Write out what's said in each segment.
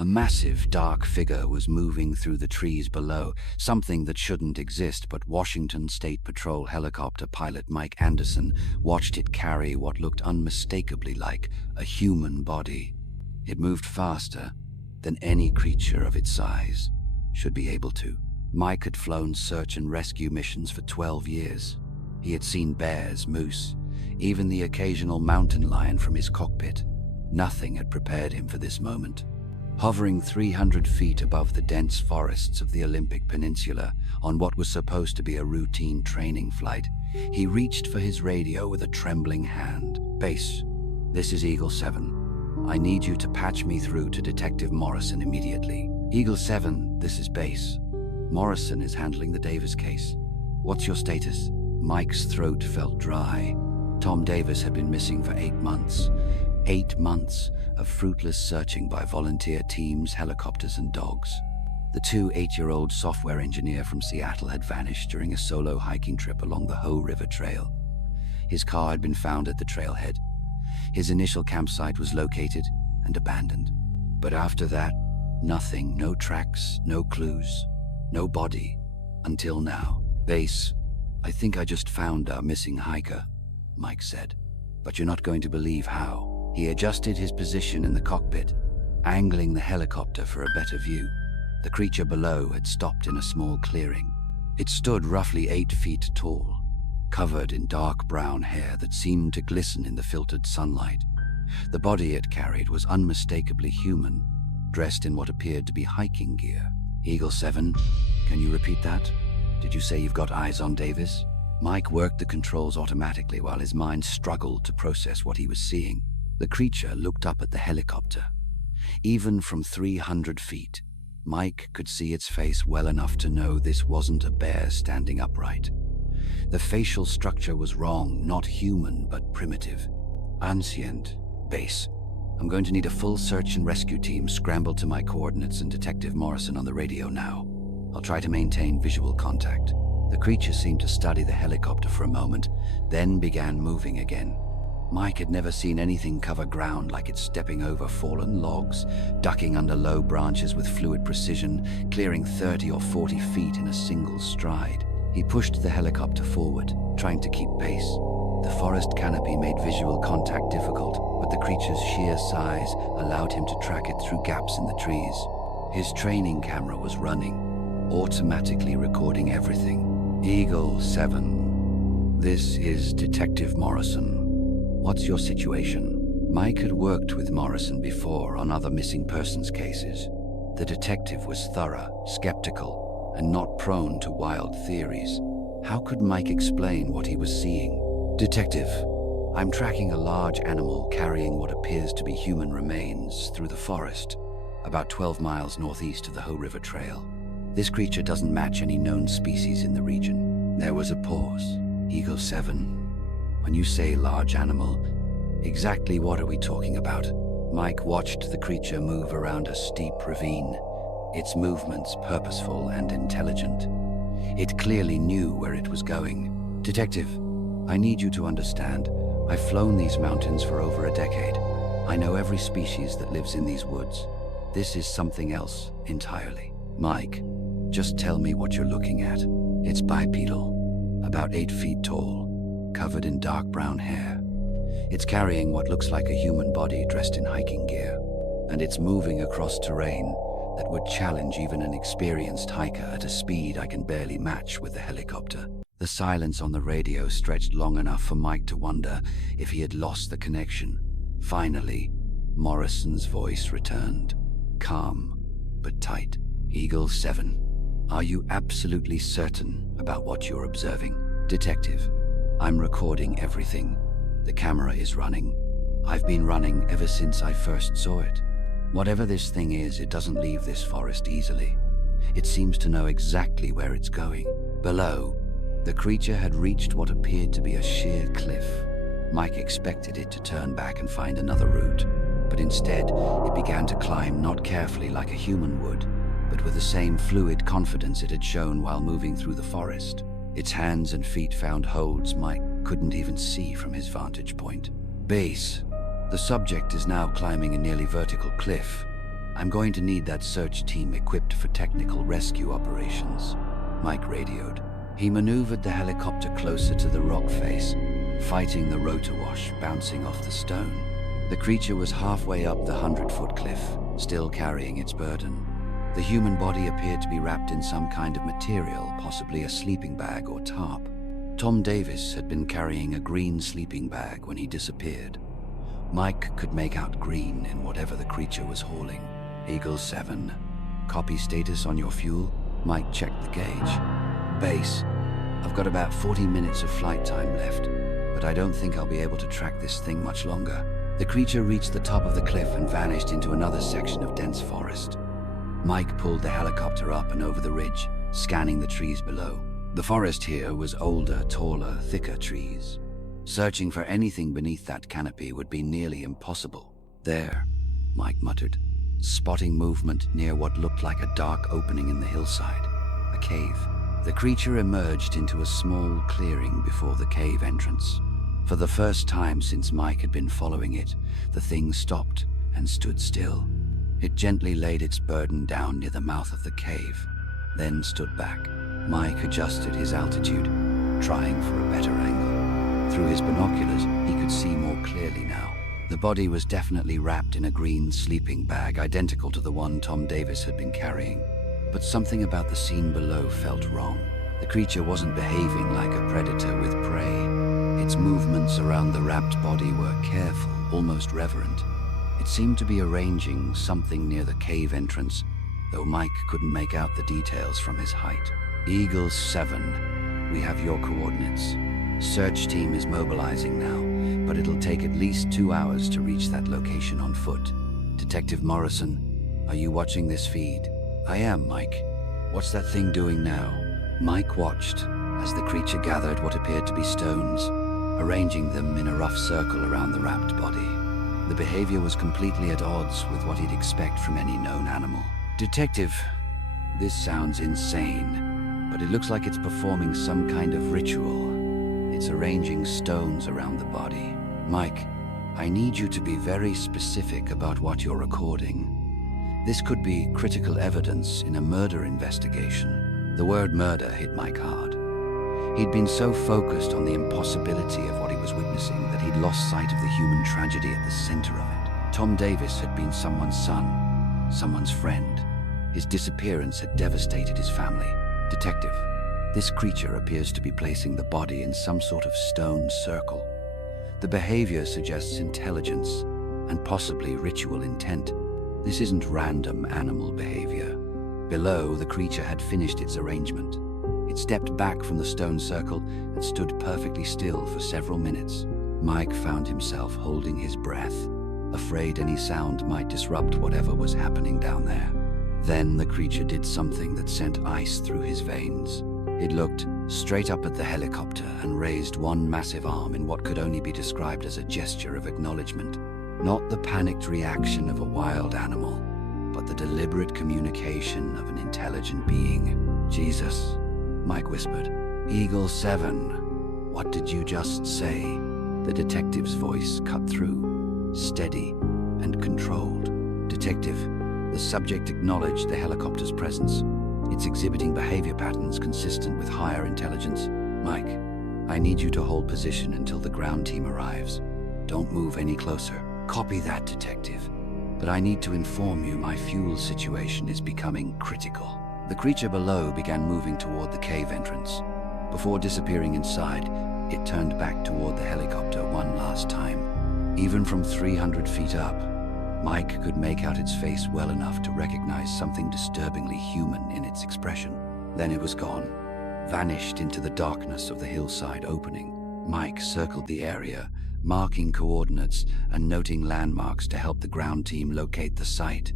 A massive, dark figure was moving through the trees below, something that shouldn't exist, but Washington State Patrol helicopter pilot Mike Anderson watched it carry what looked unmistakably like a human body. It moved faster than any creature of its size should be able to. Mike had flown search and rescue missions for 12 years. He had seen bears, moose, even the occasional mountain lion from his cockpit. Nothing had prepared him for this moment. Hovering 300 feet above the dense forests of the Olympic Peninsula on what was supposed to be a routine training flight, he reached for his radio with a trembling hand. "Base, this is Eagle 7. I need you to patch me through to Detective Morrison immediately." "Eagle 7, this is Base. Morrison is handling the Davis case. What's your status?" Mike's throat felt dry. Tom Davis had been missing for 8 months. 8 months of fruitless searching by volunteer teams, helicopters, and dogs. The 8-year-old software engineer from Seattle had vanished during a solo hiking trip along the Hoh River Trail. His car had been found at the trailhead. His initial campsite was located and abandoned. But after that, nothing, no tracks, no clues, no body, until now. "Base, I think I just found our missing hiker," Mike said. "But you're not going to believe how." He adjusted his position in the cockpit, angling the helicopter for a better view. The creature below had stopped in a small clearing. It stood roughly 8 feet tall, covered in dark brown hair that seemed to glisten in the filtered sunlight. The body it carried was unmistakably human, dressed in what appeared to be hiking gear. "Eagle 7, can you repeat that? Did you say you've got eyes on Davis?" Mike worked the controls automatically while his mind struggled to process what he was seeing. The creature looked up at the helicopter. Even from 300 feet, Mike could see its face well enough to know this wasn't a bear standing upright. The facial structure was wrong, not human, but primitive. "Ancient. Base. I'm going to need a full search and rescue team scrambled to my coordinates and Detective Morrison on the radio now. I'll try to maintain visual contact." The creature seemed to study the helicopter for a moment, then began moving again. Mike had never seen anything cover ground like it, stepping over fallen logs, ducking under low branches with fluid precision, clearing 30 or 40 feet in a single stride. He pushed the helicopter forward, trying to keep pace. The forest canopy made visual contact difficult, but the creature's sheer size allowed him to track it through gaps in the trees. His training camera was running, automatically recording everything. "Eagle 7, this is Detective Morrison. What's your situation?" Mike had worked with Morrison before on other missing persons cases. The detective was thorough, skeptical, and not prone to wild theories. How could Mike explain what he was seeing? "Detective, I'm tracking a large animal carrying what appears to be human remains through the forest, about 12 miles northeast of the Hoh River Trail. This creature doesn't match any known species in the region." There was a pause. "Eagle 7, when you say large animal, exactly what are we talking about?" Mike watched the creature move around a steep ravine, its movements purposeful and intelligent. It clearly knew where it was going. "Detective, I need you to understand. I've flown these mountains for over a decade. I know every species that lives in these woods. This is something else entirely." "Mike, just tell me what you're looking at." "It's bipedal, about 8 feet tall, covered in dark brown hair. It's carrying what looks like a human body dressed in hiking gear, and it's moving across terrain that would challenge even an experienced hiker at a speed I can barely match with the helicopter." The silence on the radio stretched long enough for Mike to wonder if he had lost the connection. Finally, Morrison's voice returned, calm but tight. "Eagle 7, are you absolutely certain about what you're observing?" "Detective, I'm recording everything. The camera is running. I've been running ever since I first saw it. Whatever this thing is, it doesn't leave this forest easily. It seems to know exactly where it's going." Below, the creature had reached what appeared to be a sheer cliff. Mike expected it to turn back and find another route, but instead, it began to climb not carefully like a human would, but with the same fluid confidence it had shown while moving through the forest. Its hands and feet found holds Mike couldn't even see from his vantage point. "Base, the subject is now climbing a nearly vertical cliff. I'm going to need that search team equipped for technical rescue operations, Mike radioed. He maneuvered the helicopter closer to the rock face, fighting the rotor wash bouncing off the stone. The creature was halfway up the 100-foot cliff, still carrying its burden. The human body appeared to be wrapped in some kind of material, possibly a sleeping bag or tarp. Tom Davis had been carrying a green sleeping bag when he disappeared. Mike could make out green in whatever the creature was hauling. Eagle 7. Copy status on your fuel? Mike checked the gauge. Base. I've got about 40 minutes of flight time left, but I don't think I'll be able to track this thing much longer. The creature reached the top of the cliff and vanished into another section of dense forest. Mike pulled the helicopter up and over the ridge, scanning the trees below. The forest here was older, taller, thicker trees. Searching for anything beneath that canopy would be nearly impossible. There, Mike muttered, spotting movement near what looked like a dark opening in the hillside. A cave. The creature emerged into a small clearing before the cave entrance. For the first time since Mike had been following it, the thing stopped and stood still. It gently laid its burden down near the mouth of the cave, then stood back. Mike adjusted his altitude, trying for a better angle. Through his binoculars, he could see more clearly now. The body was definitely wrapped in a green sleeping bag, identical to the one Tom Davis had been carrying. But something about the scene below felt wrong. The creature wasn't behaving like a predator with prey. Its movements around the wrapped body were careful, almost reverent. It seemed to be arranging something near the cave entrance, though Mike couldn't make out the details from his height. Eagle 7, we have your coordinates. Search team is mobilizing now, but it'll take at least 2 hours to reach that location on foot. Detective Morrison, are you watching this feed? I am, Mike. What's that thing doing now? Mike watched as the creature gathered what appeared to be stones, arranging them in a rough circle around the wrapped body. The behavior was completely at odds with what he'd expect from any known animal. Detective, this sounds insane, but it looks like it's performing some kind of ritual. It's arranging stones around the body. Mike, I need you to be very specific about what you're recording. This could be critical evidence in a murder investigation. The word murder hit Mike hard. He'd been so focused on the impossibility of what he was witnessing that he'd lost sight of the human tragedy at the center of it. Tom Davis had been someone's son, someone's friend. His disappearance had devastated his family. Detective, this creature appears to be placing the body in some sort of stone circle. The behavior suggests intelligence and possibly ritual intent. This isn't random animal behavior. Below, the creature had finished its arrangement. It stepped back from the stone circle and stood perfectly still for several minutes. Mike found himself holding his breath, afraid any sound might disrupt whatever was happening down there. Then the creature did something that sent ice through his veins. It looked straight up at the helicopter and raised one massive arm in what could only be described as a gesture of acknowledgement. Not the panicked reaction of a wild animal, but the deliberate communication of an intelligent being. Jesus, Mike whispered. Eagle 7, what did you just say? The detective's voice cut through, steady and controlled. Detective, the subject acknowledged the helicopter's presence. It's exhibiting behavior patterns consistent with higher intelligence. Mike, I need you to hold position until the ground team arrives. Don't move any closer. Copy that, Detective. But I need to inform you my fuel situation is becoming critical. The creature below began moving toward the cave entrance. Before disappearing inside, it turned back toward the helicopter one last time. Even from 300 feet up, Mike could make out its face well enough to recognize something disturbingly human in its expression. Then it was gone, vanished into the darkness of the hillside opening. Mike circled the area, marking coordinates and noting landmarks to help the ground team locate the site.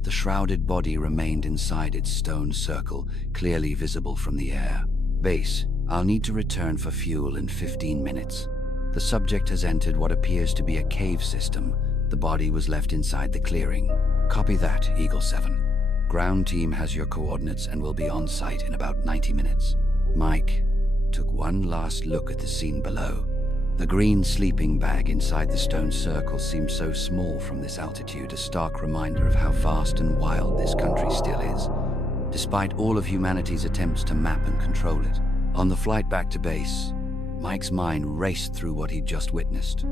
The shrouded body remained inside its stone circle, clearly visible from the air. Base, I'll need to return for fuel in 15 minutes. The subject has entered what appears to be a cave system. The body was left inside the clearing. Copy that, Eagle 7. Ground team has your coordinates and will be on site in about 90 minutes. Mike took one last look at the scene below. The green sleeping bag inside the stone circle seemed so small from this altitude, a stark reminder of how vast and wild this country still is, despite all of humanity's attempts to map and control it. On the flight back to base, Mike's mind raced through what he'd just witnessed.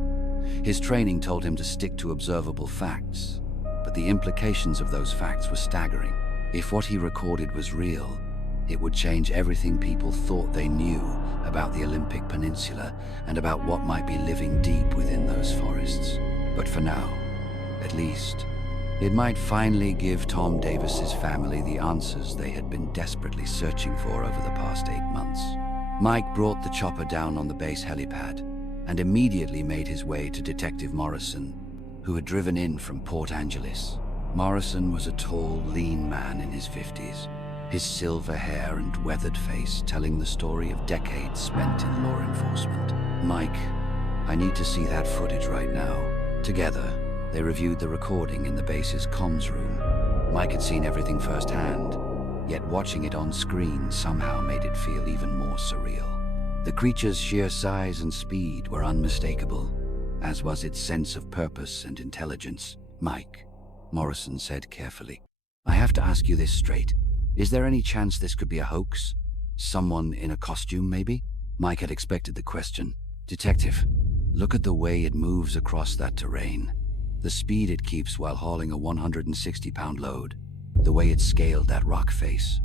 His training told him to stick to observable facts, but the implications of those facts were staggering. If what he recorded was real, it would change everything people thought they knew about the Olympic Peninsula and about what might be living deep within those forests. But for now, at least, it might finally give Tom Davis's family the answers they had been desperately searching for over the past 8 months. Mike brought the chopper down on the base helipad and immediately made his way to Detective Morrison, who had driven in from Port Angeles. Morrison was a tall, lean man in his 50s, his silver hair and weathered face telling the story of decades spent in law enforcement. "Mike, I need to see that footage right now." Together, they reviewed the recording in the base's comms room. Mike had seen everything firsthand, yet watching it on screen somehow made it feel even more surreal. The creature's sheer size and speed were unmistakable, as was its sense of purpose and intelligence. "Mike," Morrison said carefully, "I have to ask you this straight. Is there any chance this could be a hoax? Someone in a costume, maybe?" Mike had expected the question. "Detective, look at the way it moves across that terrain. The speed it keeps while hauling a 160-pound load. The way it scaled that rock face.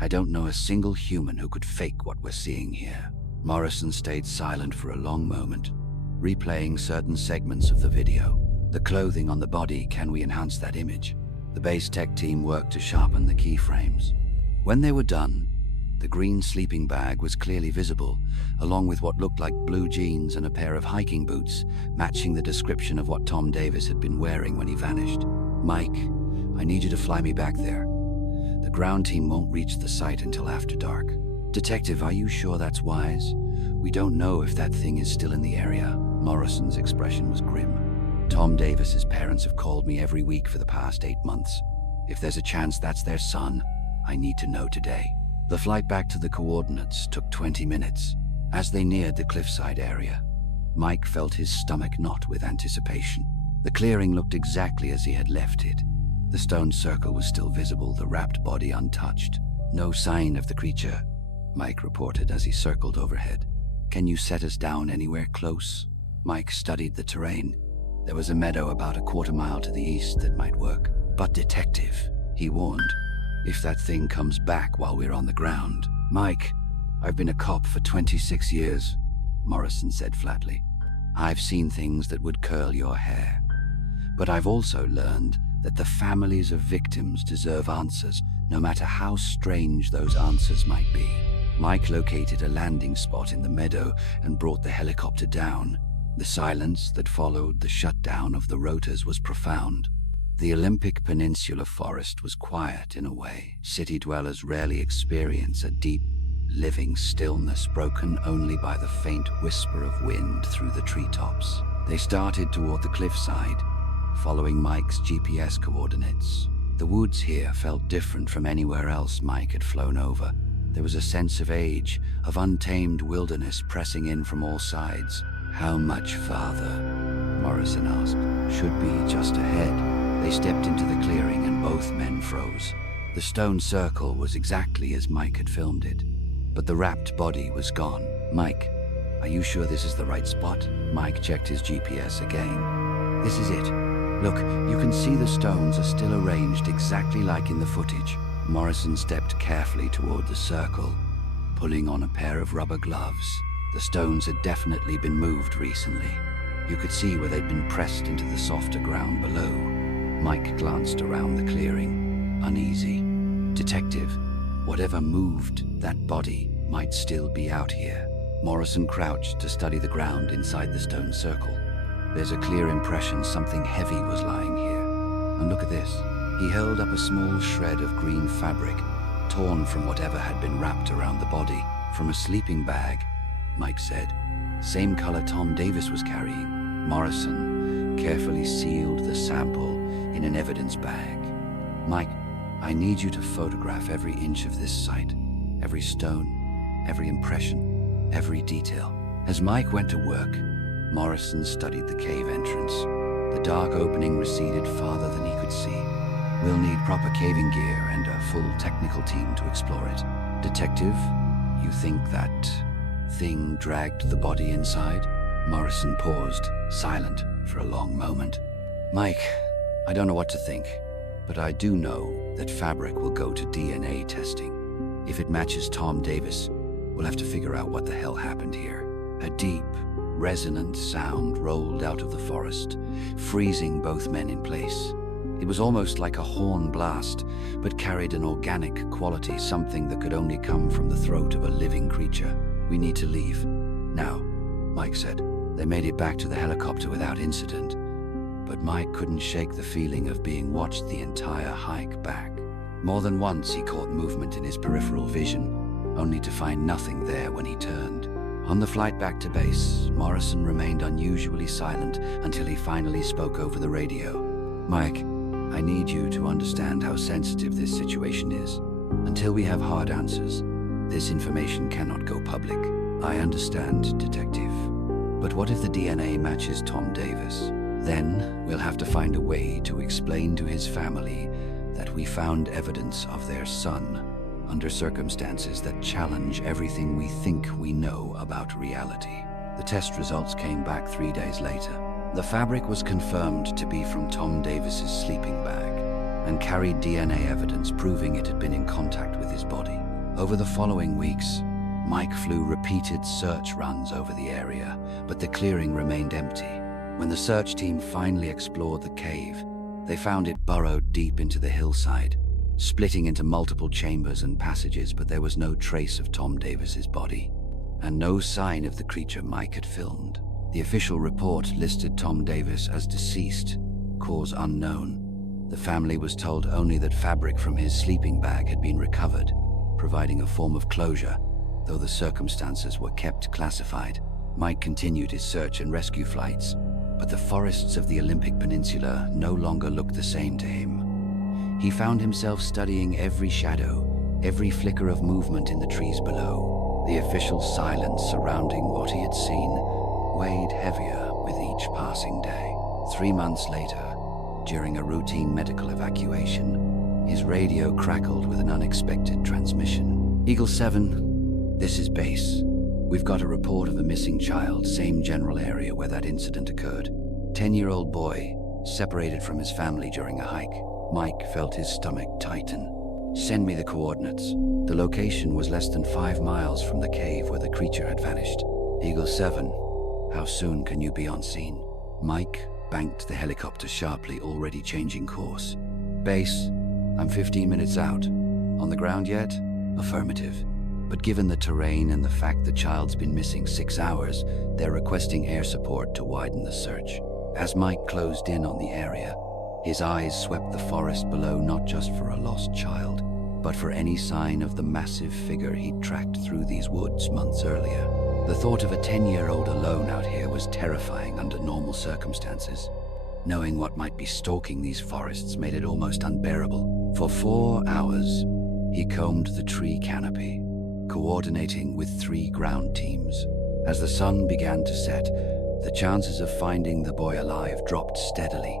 I don't know a single human who could fake what we're seeing here." Morrison stayed silent for a long moment, replaying certain segments of the video. "The clothing on the body, can we enhance that image?" The base tech team worked to sharpen the keyframes. When they were done, the green sleeping bag was clearly visible, along with what looked like blue jeans and a pair of hiking boots, matching the description of what Tom Davis had been wearing when he vanished. "Mike, I need you to fly me back there. The ground team won't reach the site until after dark." "Detective, are you sure that's wise? We don't know if that thing is still in the area." Morrison's expression was grim. "Tom Davis's parents have called me every week for the past 8 months. If there's a chance that's their son, I need to know today." The flight back to the coordinates took 20 minutes. As they neared the cliffside area, Mike felt his stomach knot with anticipation. The clearing looked exactly as he had left it. The stone circle was still visible, the wrapped body untouched. "No sign of the creature," Mike reported as he circled overhead. "Can you set us down anywhere close?" Mike studied the terrain. There was a meadow about a quarter-mile to the east that might work. "But detective," he warned, "if that thing comes back while we're on the ground." "Mike, I've been a cop for 26 years, Morrison said flatly. "I've seen things that would curl your hair. But I've also learned that the families of victims deserve answers, no matter how strange those answers might be." Mike located a landing spot in the meadow and brought the helicopter down. The silence that followed the shutdown of the rotors was profound. The Olympic Peninsula forest was quiet in a way city dwellers rarely experience, a deep, living stillness broken only by the faint whisper of wind through the treetops. They started toward the cliffside, following Mike's GPS coordinates. The woods here felt different from anywhere else Mike had flown over. There was a sense of age, of untamed wilderness pressing in from all sides. "How much farther?" Morrison asked. "Should be just ahead." They stepped into the clearing and both men froze. The stone circle was exactly as Mike had filmed it, but the wrapped body was gone. "Mike, are you sure this is the right spot?" Mike checked his GPS again. "This is it. Look, you can see the stones are still arranged exactly like in the footage." Morrison stepped carefully toward the circle, pulling on a pair of rubber gloves. The stones had definitely been moved recently. You could see where they'd been pressed into the softer ground below. Mike glanced around the clearing, uneasy. "Detective, whatever moved that body might still be out here." Morrison crouched to study the ground inside the stone circle. "There's a clear impression something heavy was lying here. And look at this." He held up a small shred of green fabric, torn from whatever had been wrapped around the body. "From a sleeping bag," Mike said. "Same color Tom Davis was carrying." Morrison carefully sealed the sample in an evidence bag. "Mike, I need you to photograph every inch of this site. Every stone, every impression, every detail." As Mike went to work, Morrison studied the cave entrance. The dark opening receded farther than he could see. We'll need proper caving gear and a full technical team to explore it. Detective, you think that thing dragged the body inside? Morrison paused, silent for a long moment. Mike, I don't know what to think, but I do know that fabric will go to DNA testing. If it matches Tom Davis, we'll have to figure out what the hell happened here. A deep, resonant sound rolled out of the forest, freezing both men in place. It was almost like a horn blast, but carried an organic quality, something that could only come from the throat of a living creature. We need to leave. Now, Mike said. They made it back to the helicopter without incident, but Mike couldn't shake the feeling of being watched the entire hike back. More than once he caught movement in his peripheral vision, only to find nothing there when he turned. On the flight back to base, Morrison remained unusually silent until he finally spoke over the radio. Mike, I need you to understand how sensitive this situation is. Until we have hard answers, this information cannot go public. I understand, Detective. But what if the DNA matches Tom Davis? Then we'll have to find a way to explain to his family that we found evidence of their son under circumstances that challenge everything we think we know about reality. The test results came back 3 days later. The fabric was confirmed to be from Tom Davis's sleeping bag and carried DNA evidence proving it had been in contact with his body. Over the following weeks, Mike flew repeated search runs over the area, but the clearing remained empty. When the search team finally explored the cave, they found it burrowed deep into the hillside, splitting into multiple chambers and passages, but there was no trace of Tom Davis's body, and no sign of the creature Mike had filmed. The official report listed Tom Davis as deceased, cause unknown. The family was told only that fabric from his sleeping bag had been recovered, providing a form of closure, though the circumstances were kept classified. Mike continued his search and rescue flights, but the forests of the Olympic Peninsula no longer looked the same to him. He found himself studying every shadow, every flicker of movement in the trees below. The official silence surrounding what he had seen weighed heavier with each passing day. 3 months later, during a routine medical evacuation, his radio crackled with an unexpected transmission. Eagle 7, this is base. We've got a report of a missing child, same general area where that incident occurred. 10-year-old boy, separated from his family during a hike. Mike felt his stomach tighten. Send me the coordinates. The location was less than 5 miles from the cave where the creature had vanished. Eagle 7, how soon can you be on scene? Mike banked the helicopter sharply, already changing course. Base, I'm 15 minutes out. On the ground yet? Affirmative. But given the terrain and the fact the child's been missing 6 hours, they're requesting air support to widen the search. As Mike closed in on the area, his eyes swept the forest below, not just for a lost child, but for any sign of the massive figure he'd tracked through these woods months earlier. The thought of a 10-year-old alone out here was terrifying under normal circumstances. Knowing what might be stalking these forests made it almost unbearable. For 4 hours, he combed the tree canopy, coordinating with 3 ground teams. As the sun began to set, the chances of finding the boy alive dropped steadily.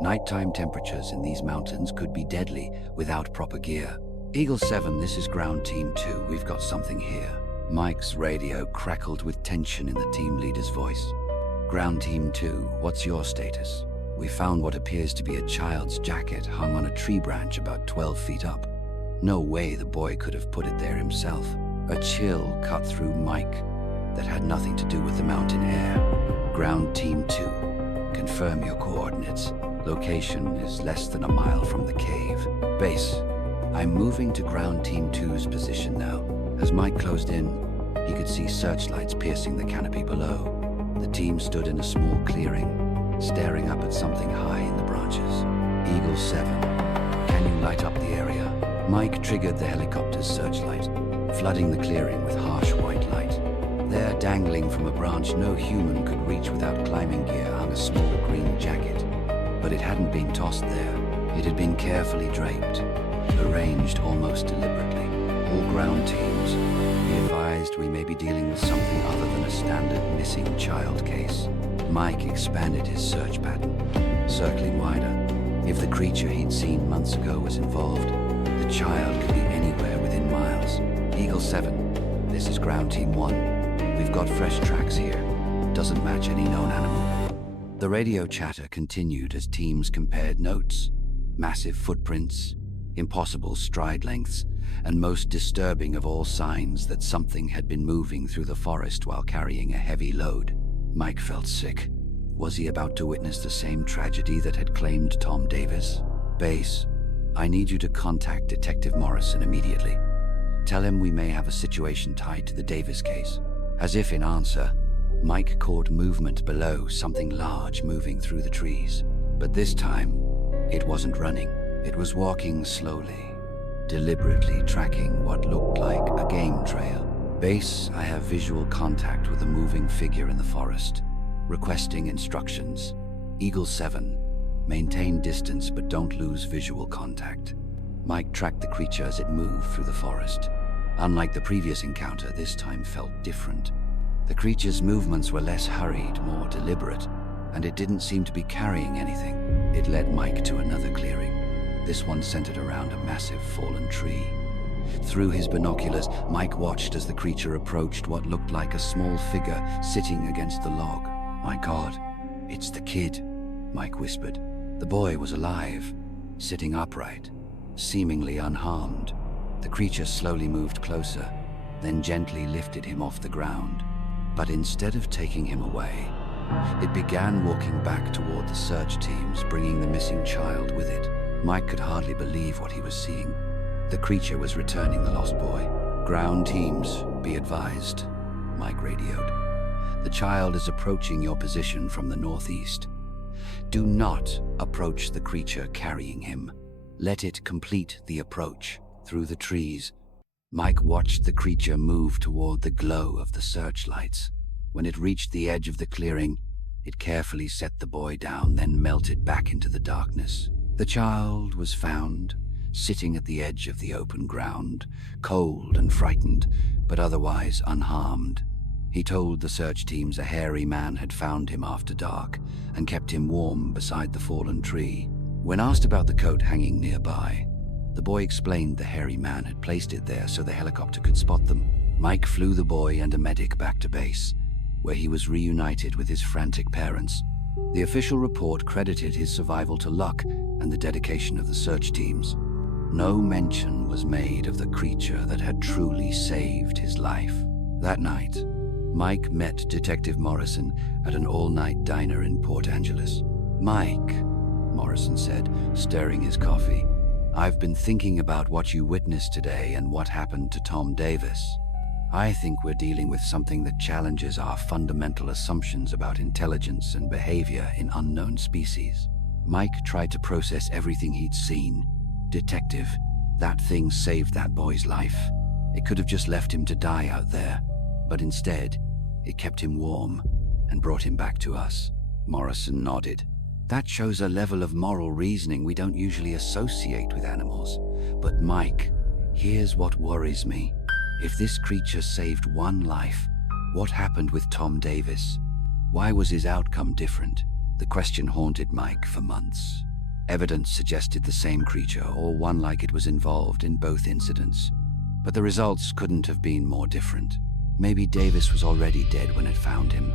Nighttime temperatures in these mountains could be deadly without proper gear. Eagle 7, this is ground team 2. We've got something here. Mike's radio crackled with tension in the team leader's voice. Ground team 2, what's your status? We found what appears to be a child's jacket hung on a tree branch about 12 feet up. No way the boy could have put it there himself. A chill cut through Mike that had nothing to do with the mountain air. Ground team 2, confirm your coordinates. Location is less than a mile from the cave. Base, I'm moving to ground team 2's position now. As Mike closed in, he could see searchlights piercing the canopy below. The team stood in a small clearing, staring up at something high in the branches. Eagle 7, can you light up the area? Mike triggered the helicopter's searchlight, flooding the clearing with harsh white light. There, dangling from a branch no human could reach without climbing gear, hung a small green jacket. But it hadn't been tossed there. It had been carefully draped, arranged almost deliberately. All ground teams, be advised we may be dealing with something other than a standard missing child case. Mike expanded his search pattern, circling wider. If the creature he'd seen months ago was involved, the child could be anywhere within miles. Eagle 7, this is Ground Team 1. We've got fresh tracks here. Doesn't match any known animal. The radio chatter continued as teams compared notes. Massive footprints, impossible stride lengths, and most disturbing of all signs that something had been moving through the forest while carrying a heavy load. Mike felt sick. Was he about to witness the same tragedy that had claimed Tom Davis? Base, I need you to contact Detective Morrison immediately. Tell him we may have a situation tied to the Davis case. As if in answer, Mike caught movement below, something large moving through the trees. But this time, it wasn't running. It was walking slowly, deliberately tracking what looked like a game trail. Base, I have visual contact with a moving figure in the forest. Requesting instructions. Eagle 7, maintain distance but don't lose visual contact. Mike tracked the creature as it moved through the forest. Unlike the previous encounter, this time felt different. The creature's movements were less hurried, more deliberate, and it didn't seem to be carrying anything. It led Mike to another clearing, this one centered around a massive fallen tree. Through his binoculars, Mike watched as the creature approached what looked like a small figure sitting against the log. My God, it's the kid, Mike whispered. The boy was alive, sitting upright, seemingly unharmed. The creature slowly moved closer, then gently lifted him off the ground. But instead of taking him away, it began walking back toward the search teams, bringing the missing child with it. Mike could hardly believe what he was seeing. The creature was returning the lost boy. Ground teams, be advised, Mike radioed. The child is approaching your position from the northeast. Do not approach the creature carrying him. Let it complete the approach through the trees. Mike watched the creature move toward the glow of the searchlights. When it reached the edge of the clearing, it carefully set the boy down, then melted back into the darkness. The child was found, sitting at the edge of the open ground, cold and frightened, but otherwise unharmed. He told the search teams a hairy man had found him after dark and kept him warm beside the fallen tree. When asked about the coat hanging nearby, the boy explained the hairy man had placed it there so the helicopter could spot them. Mike flew the boy and a medic back to base, where he was reunited with his frantic parents. The official report credited his survival to luck and the dedication of the search teams. No mention was made of the creature that had truly saved his life. That night, Mike met Detective Morrison at an all-night diner in Port Angeles. Mike, Morrison said, stirring his coffee, I've been thinking about what you witnessed today and what happened to Tom Davis. I think we're dealing with something that challenges our fundamental assumptions about intelligence and behavior in unknown species. Mike tried to process everything he'd seen. Detective, that thing saved that boy's life. It could have just left him to die out there, but instead, it kept him warm and brought him back to us. Morrison nodded. That shows a level of moral reasoning we don't usually associate with animals. But Mike, here's what worries me. If this creature saved one life, what happened with Tom Davis? Why was his outcome different? The question haunted Mike for months. Evidence suggested the same creature, or one like it was involved in both incidents. But the results couldn't have been more different. Maybe Davis was already dead when it found him,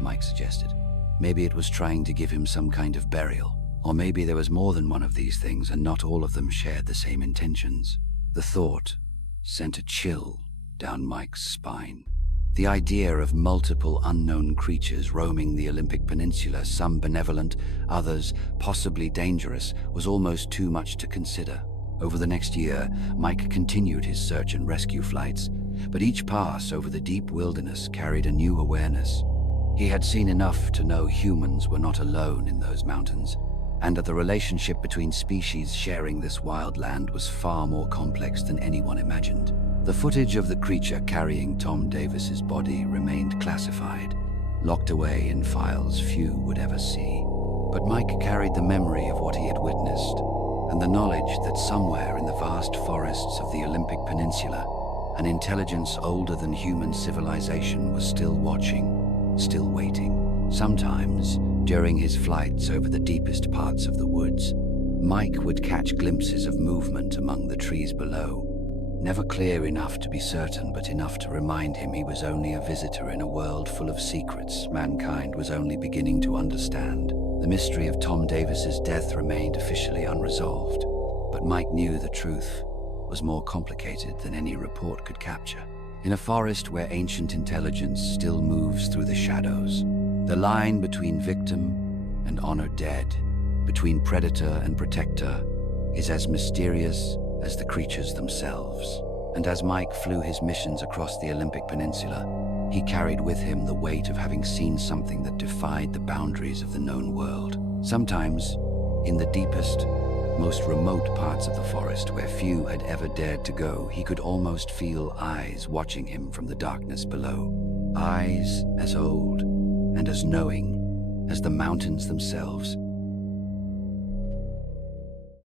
Mike suggested. Maybe it was trying to give him some kind of burial. Or maybe there was more than one of these things and not all of them shared the same intentions. The thought sent a chill down Mike's spine. The idea of multiple unknown creatures roaming the Olympic Peninsula, some benevolent, others possibly dangerous, was almost too much to consider. Over the next year, Mike continued his search and rescue flights, but each pass over the deep wilderness carried a new awareness. He had seen enough to know humans were not alone in those mountains, and that the relationship between species sharing this wild land was far more complex than anyone imagined. The footage of the creature carrying Tom Davis's body remained classified, locked away in files few would ever see. But Mike carried the memory of what he had witnessed, and the knowledge that somewhere in the vast forests of the Olympic Peninsula, an intelligence older than human civilization was still watching, still waiting. Sometimes, during his flights over the deepest parts of the woods, Mike would catch glimpses of movement among the trees below, never clear enough to be certain, but enough to remind him he was only a visitor in a world full of secrets mankind was only beginning to understand. The mystery of Tom Davis's death remained officially unresolved, but Mike knew the truth was more complicated than any report could capture. In a forest where ancient intelligence still moves through the shadows, the line between victim and honored dead, between predator and protector, is as mysterious as the creatures themselves. And as Mike flew his missions across the Olympic Peninsula, he carried with him the weight of having seen something that defied the boundaries of the known world. Sometimes, in the deepest, most remote parts of the forest where few had ever dared to go, he could almost feel eyes watching him from the darkness below. Eyes as old and as knowing as the mountains themselves.